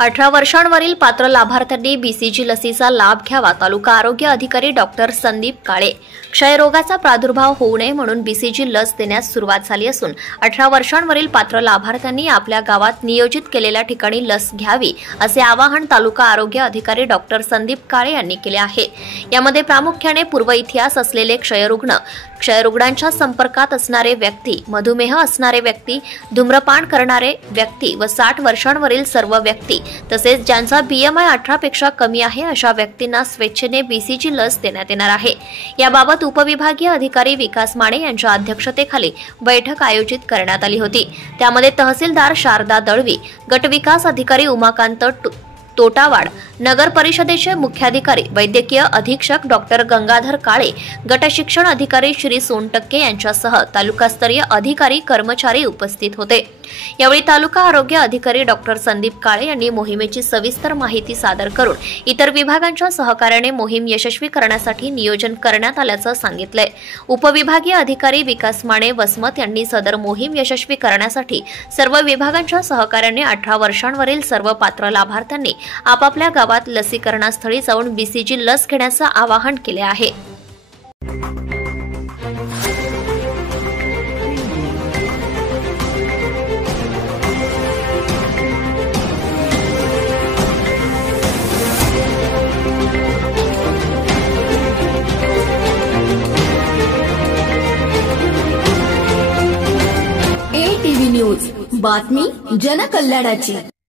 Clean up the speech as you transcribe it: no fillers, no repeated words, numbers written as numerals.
18 वर्षांवरील पात्र लाभार्थ्यांनी बीसीजी लसीचा लाभ घ्यावा. तालुका आरोग्य अधिकारी डॉक्टर संदीप काळे. क्षयरोगाचा प्रादुर्भाव होऊ नये म्हणून बीसीजी लस देण्यास सुरुवात झाली असून 18 वर्षांवरील पात्र लाभार्थ्यांनी आपल्या गावात नियोजित केलेल्या ठिकाणी लस घ्यावी असे आवाहन तालुका आरोग्य अधिकारी डॉक्टर संदीप काळे यांनी केले आहे. यामध्ये प्रामुख्याने पूर्व इतिहास असलेले क्षयरुग्ण, क्षयरुग्णांच्या संपर्कात असणारे व्यक्ती, मधुमेह असणारे व्यक्ती, धूम्रपान करणारे व्यक्ती व 60 वर्षांवरील सर्व व्यक्ती तसेच ज्यांचा बीएमआय 18 पेक्षा कमी आहे अशा व्यक्तींना स्वेच्छेने बीसीजी लस देण्यात येणार आहे. याबाबत उपविभागीय अधिकारी विकास माने यांच्या अध्यक्षतेखाली बैठक आयोजित करण्यात आली होती. त्यामध्ये तहसीलदार शारदा दळवी, गट विकास अधिकारी उमाकांत तोटावाड, नगर परिषदेचे मुख्याधिकारी वैद्यकीय अधीक्षक डॉक्टर गंगाधर काळे, गट शिक्षण अधिकारी श्री सोनटक्के यांच्यासह तालुकास्तरीय अधिकारी कर्मचारी उपस्थित होते. यावेळी तालुका आरोग्य अधिकारी डॉक्टर संदीप काळे यांनी मोहिमेची सविस्तर माहिती सादर करून इतर विभागांच्या सहकार्याने मोहीम यशस्वी करण्यासाठी नियोजन करण्यात आल्याचं सांगितलंय. उपविभागीय अधिकारी विकास माने वसमत यांनी सदर मोहीम यशस्वी करण्यासाठी सर्व विभागांच्या सहकार्याने 18 वर्षांवरील सर्व पात्र लाभार्थ्यांनी आपापल्या गावात लसीकरणास्थळी जाऊन बीसीजी लस घेण्याचं आवाहन केले आहे. ATV न्यूज, बातमी जनकल्याणाची.